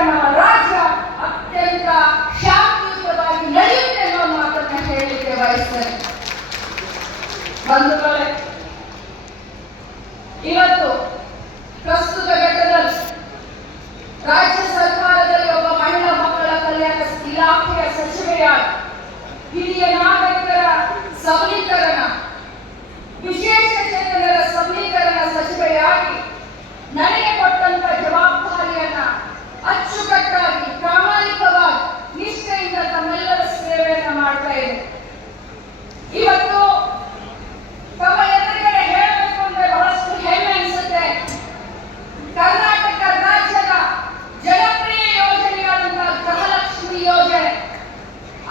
ನಮ್ಮ ರಾಜ್ಯ ಅತ್ಯಂತ ಶಾಂತಿಯುತವಾಗಿ ನಡೆಯುತ್ತೆ ಅನ್ನೋ ಮಾತನ್ನ ಹೇಳಲಿಕ್ಕೆ ಬಯಸ್ತೇನೆ. ಬಂಧುಗಳೇ, ಇವತ್ತು ಪ್ರಸ್ತುತ ಘಟ್ಟದಲ್ಲಿ ರಾಜ್ಯ ಸರ್ಕಾರದಲ್ಲಿ ಒಬ್ಬ ಮಹಿಳಾ ಮಕ್ಕಳ ಕಲ್ಯಾಣ ಇಲಾಖೆಯ ಸಚಿವೆಯಾಗಿ ಹಿರಿಯ ನಾಗರಿಕರ ಸಬಲೀಕರಣ, ವಿಶೇಷ ಚೇತನರ ಸಬಲೀಕರಣ ಸಚಿವೆಯಾಗಿ ನನಗೆ ಕೊಟ್ಟಂತ ಜವಾಬ್ದಾರಿಯನ್ನ ಅಚ್ಚುಕಟ್ಟಾಗಿ ಪ್ರಾಮಾಣಿಕವಾಗಿ ನಿಷ್ಠೆಯಿಂದ ತಮ್ಮೆಲ್ಲರ ಸೇವೆಯನ್ನ ಮಾಡ್ತಾ ಇದೆ. ಇವತ್ತು ತಮ್ಮ ಎದುರುಗಡೆ ಹೇಳಬೇಕು ಅಂದ್ರೆ ಬಹಳಷ್ಟು ಹೆಮ್ಮೆ ಅನಿಸುತ್ತೆ. ಕರ್ನಾಟಕ ರಾಜ್ಯದ ಜನಪ್ರಿಯ ಯೋಜನೆಯಾದಂತಹ ಗೃಹಲಕ್ಷ್ಮಿ ಯೋಜನೆ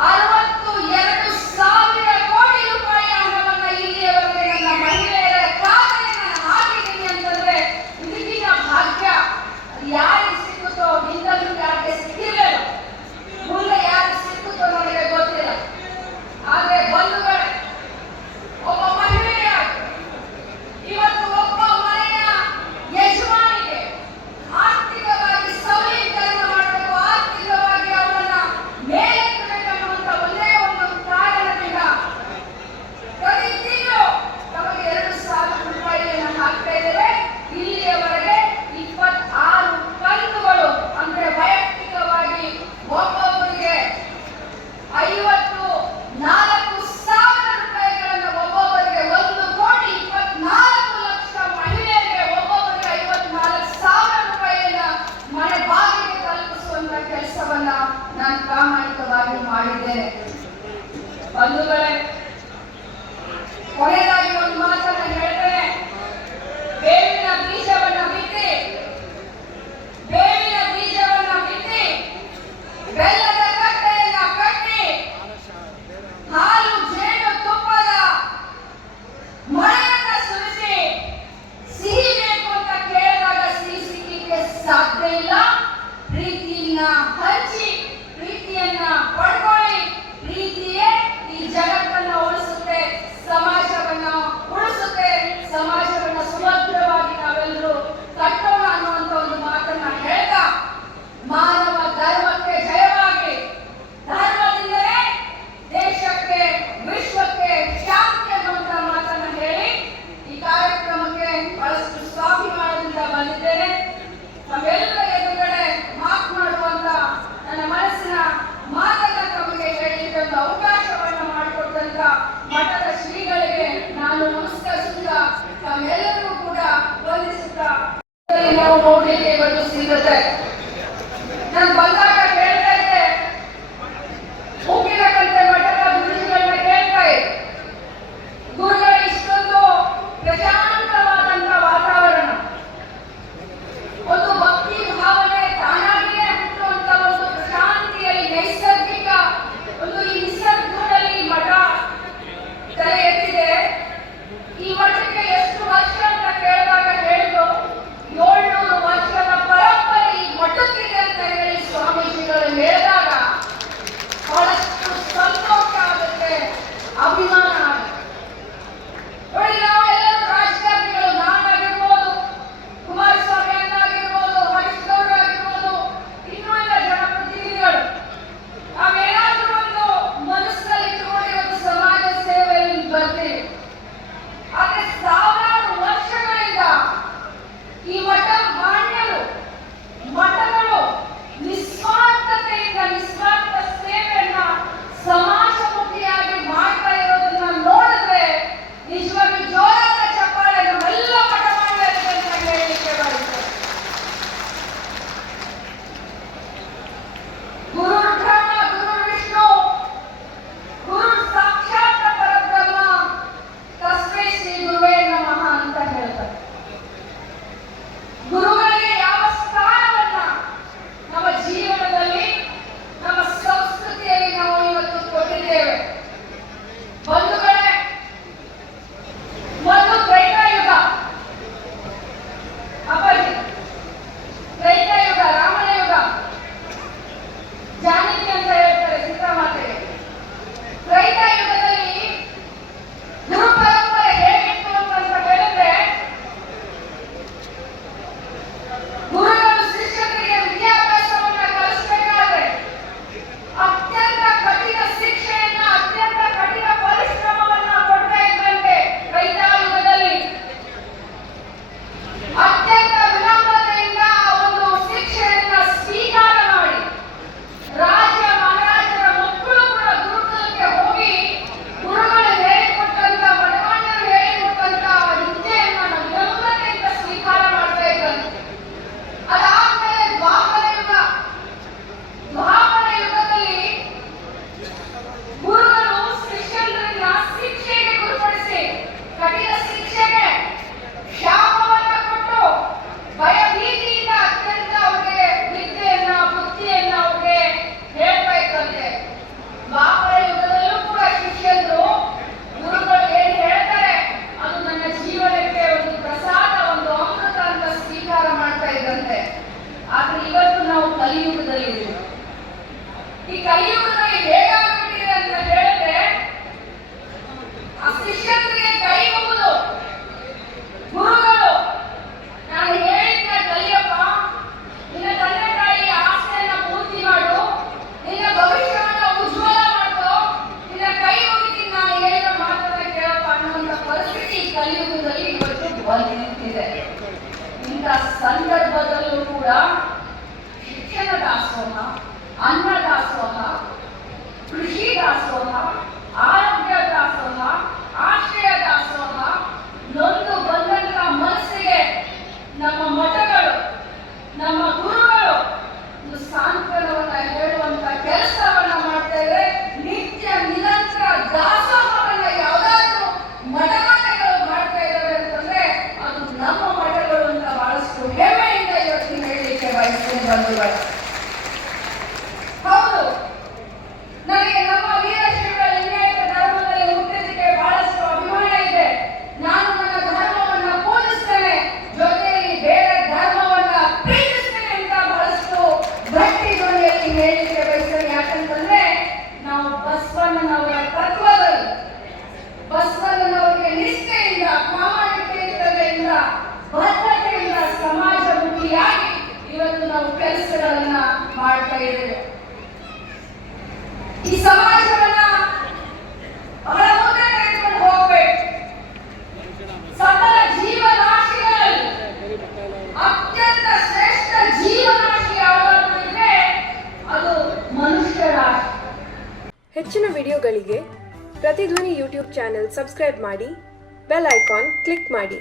62,000 ಕೋಟಿ ರೂಪಾಯಿ ಹಣವನ್ನ ಇಲ್ಲಿಯವರೆಗೆ ನನ್ನ ಮಹಿಳೆಯರ ಖಾತೆಗೆ ನಾನು ಹಾಕಿದ್ದೀನಿ ಅಂತಂದ್ರೆ ಇದಕ್ಕಿಂತ ಭಾಗ್ಯ ಯಾರಿಗೆ ಸಿಕ್ಕುತ್ತೋ ಹಿಂದಲೂ ಯಾರಿಗೆ ಸಿಕ್ಕಿರಲಿಲ್ಲ, ಮುಂದೆ ಯಾರಿಗೆ ಸಿಕ್ಕುತ್ತೋ ನನಗೆ ಗೊತ್ತಿಲ್ಲ. ಆದ್ರೆ ಬಂಧುಗಳೇ, ಒಬ್ಬ ಮಹಿಳೆಯಾಗಿ ಇವತ್ತು ಒಬ್ಬ ಮನೆಯ ಯಜಮಾನಿಗೆ ಆರ್ಥಿಕವಾಗಿ ಸಬಲೀಕರಣ ಮಾಡಬೇಕು, ಆರ್ಥಿಕವಾಗಿ ಅವರನ್ನ ಮೇಲೆತ್ತಬೇಕನ್ನುವಂತ ಒಂದೇ ಒಂದು ಕಾರಣದಿಂದ ಪ್ರತಿ ತಿಂಗಳು ನಮಗೆ 2,000 ರೂಪಾಯಿಯನ್ನು ಹಾಕ್ತಾ ಇದ್ದೇವೆ. ಇಲ್ಲಿಯವರೆಗೆ 26 ಕಂತುಗಳು ಅಂದ್ರೆ ವೈಯಕ್ತಿಕವಾಗಿ ಒಬ್ಬೊಬ್ಬರಿಗೆ 54,000 ರೂಪಾಯಿಗಳನ್ನು ಒಬ್ಬೊಬ್ಬರಿಗೆ 1,24,00,000 ಮಹಿಳೆಯರಿಗೆ ಒಬ್ಬೊಬ್ಬರಿಗೆ 54,000 ರೂಪಾಯಿಯನ್ನ ಮನೆ ಬಾಗಿಲಿಗೆ ತಲುಪಿಸುವಂತ ಕೆಲಸವನ್ನ ನಾನು ಪ್ರಾಮಾಣಿಕವಾಗಿ ಮಾಡಿದ್ದೇನೆ. ಬಂಧುಗಳೇ, ಕೊನೆಯದಾಗಿ ಒಂದು ಮಾತನ್ನ ಹೇಳ್ತೇನೆ. ಬೇವಿನ ಬೀಜವನ್ನ ಬಿತ್ತಿ ಬೆಲ್ಲದ ಕಟ್ಟೆಯನ್ನ ಕಟ್ಟಿ ಹಾಲು ಜೇನು ತುಪ್ಪದ ಮಳೆಯನ್ನ ಸುರಿಸಿ ಸಿಹಿ ಬೇಕು ಅಂತ ಕೇಳಿದಾಗ ಸಿಹಿ ಸಿಗಲಿಕ್ಕೆ ಸಾಧ್ಯ ಇಲ್ಲ. ಪ್ರೀತಿಯನ್ನ ಹಂಚಿ, ಪ್ರೀತಿಯನ್ನ ಪಡ್ಕೊಳ್ಳಿ. ಪ್ರೀತಿಯೇ ಈ ಜಗತ್ತನ್ನ ಉಳಿಸುತ್ತೆ, ಸಮಾಜವನ್ನ ಉಳಿಸುತ್ತೆ, ಸಮಾಜವನ್ನ ಸುಭದ್ರವಾಗಿ ನಾವೆಲ್ಲರೂ ಕಟ್ಟೋಣ ಅನ್ನುವಂತ ಒಂದು ಮಾತನ್ನ ಹೇಳ್ತಾ, ಮಾನವ ಧರ್ಮಕ್ಕೆ ಜಯವಾಗಿ, ಧರ್ಮದಿಂದಲೇ ದೇಶಕ್ಕೆ ವಿಶ್ವಕ್ಕೆ ಶಾಂತಿ ಅನ್ನುವಂತ ಮಾತನ್ನ ಹೇಳಿ ಈ ಕಾರ್ಯಕ್ರಮಕ್ಕೆ ಬಹಳಷ್ಟು ಸ್ವಾಭಿಮಾನದಿಂದ ಬಂದಿದ್ದೇನೆ. ನಮ್ಮೆಲ್ಲರ ಎದುರುಗಡೆ ಮಾತನಾಡುವಂತ ನನ್ನ ಮನಸ್ಸಿನ ಮಾತನ್ನ ತಮಗೆ ಹೇಳಲಿಕ್ಕೆ ಒಂದು ಅವಕಾಶವನ್ನು ಮಾಡಿಕೊಟ್ಟಂತ ಮಠದ ಶ್ರೀಗಳಿಗೆ ನಾನು ನಮಸ್ಕರಿಸುತ್ತಾ ತಮ್ಮೆಲ್ಲರಿಗೂ ಕೂಡ ವಂದಿಸುತ್ತಾ ನಾವು ನೋಡಲಿಕ್ಕೆ ಇವತ್ತು ಸಿಗುತ್ತೆ. ನಾನು ಬಂದಾಗ ಹೇಳ್ತಾ ಇದ್ದೆ, ಉಪ್ಪಿನಕಂತೆ ಮಠದ ಗುರುಗಳನ್ನ ಕೇಳ್ತಾ ಇದ್ದೆ, ಗುರುಗಳ ಇಷ್ಟೊಂದು ಪ್ರಶಾಂತವಾದಂತ ವಾತಾವರಣ, ಒಂದು ಭಕ್ತಿ ಭಾವನೆ ತಾನಾಗಿಯೇ ಹುಟ್ಟುವಂತ ಒಂದು ಶಾಂತಿಯಲ್ಲಿ ನೈಸರ್ಗಿಕ ಒಂದು ಈ ನಿಸರ್ಗದಲ್ಲಿ ಮಠ ತಲೆ ಎತ್ತಿದೆ. ಈ ಮಠಕ್ಕೆ ಎಷ್ಟು ವರ್ಷ ಅಂತ ಕೇಳಿದಾಗ ಹೇಳಿದ್ರು 700 ವರ್ಷದ ಪರಂಪರೆ ಈ ಮಠಕ್ಕಿದೆ ಅಂತ ಹೇಳಿ ಸ್ವಾಮಿ ಈ ಕಲಿಯುಗದಲ್ಲಿ ಹೇಗಾಗ್ಬಿಟ್ಟಿದೆ ಅಂತ ಹೇಳಿದ್ರೆ ಆ ಶಿಷ್ಯರಿಗೆ ಕೈ ಮುಗಿದು ಗುರುಗಳು ನಾನು ಹೇಳಿದ್ನ ಕಲಿಯಪ್ಪ, ನಿನ್ನ ತಂದೆ ತಾಯಿಯ ಆಸೆಯನ್ನ ಪೂರ್ತಿ ಮಾಡು, ನಿನ್ನ ಭವಿಷ್ಯವನ್ನ ಉಜ್ವಲ ಮಾಡು, ನಿನ್ನ ಕೈ ಮುಗಿದು ನಾನು ಹೇಳಿದ ಮಾತನ್ನ ಕೇಳಪ್ಪ ಅನ್ನುವಂಥ ಪರಿಸ್ಥಿತಿ ಕಲಿಯುಗದಲ್ಲಿ ಇವತ್ತು ಬಂದು ನಿಂತಿದೆ. ಇಂಥ ಸಂದರ್ಭದಲ್ಲೂ ಕೂಡ ಶಿಕ್ಷಣ ದಾಸೋಹ, ಅನ್ನ ದಾಸೋಹ, ಕೃಷಿ ದಾಸೋಹ, ಆರೋಗ್ಯ ದಾಸೋಹ, ಆಶ್ರಯ ದಾಸೋಹ, ನೊಂದು ಬಂದಂತ ಮನಸ್ಸಿಗೆ ನಮ್ಮ ಮಠಗಳು, ನಮ್ಮ ಗುರುಗಳು ಒಂದು ಸಾಂತ್ವನವನ್ನ ಹೇಳುವಂತ ಕೆಲಸವನ್ನ ಮಾಡ್ತೇವೆ. ನಿತ್ಯ ನಿರಂತರ ದಾಸೋಹವನ್ನ ಯಾವುದಾದ್ರೂ ಮಠಗಳು ಮಾಡ್ತಾ ಇದ್ದಾವೆ ಅಂತಂದ್ರೆ ಅದು ನಮ್ಮ ಮಠಗಳು ಅಂತ ಬಹಳಷ್ಟು ಹೆಮ್ಮೆಯಿಂದ ಇವತ್ತು ಹೇಳಲಿಕ್ಕೆ ಬಯಸ್ತೇನೆ ಬಂಧುಗಳು. ಹೌದು, ನನಗೆ ನಮ್ಮ ವೀರಶೈವ ಲಿಂಗಾಯತ ಧರ್ಮದಲ್ಲಿ ಹುಟ್ಟಿದ್ದಕ್ಕೆ ಬಹಳಷ್ಟು ಅಭಿಮಾನ ಇದೆ. ನಾನು ನನ್ನ ಧರ್ಮವನ್ನ ಪೂಜಿಸ್ತೇನೆ, ಜೊತೆಯಲ್ಲಿ ಬೇರೆ ಧರ್ಮವನ್ನ ಪ್ರೀತಿಸ್ತೇನೆ ಅಂತ ಬಹಳಷ್ಟು ಗಟ್ಟಿ ಧ್ವನಿಯಲ್ಲಿ ಹೇಳಲಿಕ್ಕೆ ಬಯಸ್ತೇನೆ. ಯಾಕಂತಂದ್ರೆ ನಾವು ಬಸವಣ್ಣನವರ ತತ್ವದಲ್ಲಿ, ಬಸವಣ್ಣನವರಿಗೆ ನಿಷ್ಠೆಯಿಂದ, ಪ್ರಾಮಾಣಿಕತೆಯಿಂದ, ಬದ್ಧತೆಯಿಂದ ಸಮಾಜಮುಖಿಯಾಗಿ ಇವತ್ತು ನಾವು ಕೆಲಸಗಳನ್ನ ಮಾಡ್ತಾ ಇದ್ದೇವೆ. ಈ ಸಮಾಜವನ್ನ ಬಹಳ ಮುಂದೆ ತೆಗೆದುಕೊಂಡು ಹೋಗಬೇಕು. ಸಕಲ ಜೀವರಾಶಿಗಳಲ್ಲಿ ಅತ್ಯಂತ ಶ್ರೇಷ್ಠ ಜೀವರಾಶಿ ಯಾವುದು ಅಂದ್ರೆ ಅದು ಮನುಷ್ಯ ರಾಶಿ. ಹೆಚ್ಚಿನ ವಿಡಿಯೋಗಳಿಗೆ ಪ್ರತಿಧ್ವನಿ ಯೂಟ್ಯೂಬ್ ಚಾನೆಲ್ ಸಬ್ಸ್ಕ್ರೈಬ್ ಮಾಡಿ, ಬೆಲ್ ಐಕಾನ್ ಕ್ಲಿಕ್ ಮಾಡಿ.